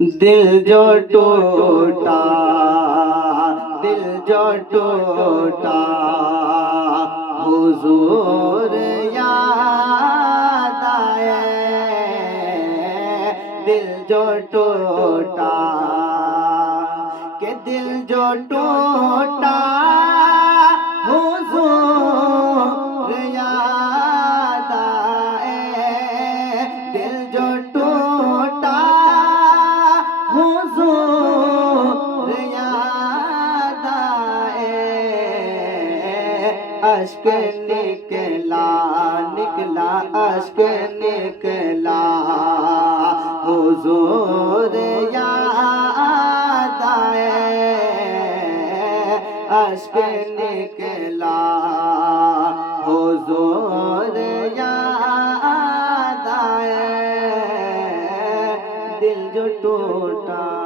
दिल जो टूटा, दिल जो टूटा, हुजूर याद आए। दिल जो टूटा, के दिल जो टूटा, हुजूर याद आए। दिल जो टूटा, हुजूर याद आए। अश्क निकला निकला, अश्क निकला, हुजूर याद आए। अश्क निकला, हुजूर याद आए। दिल जो टूटा।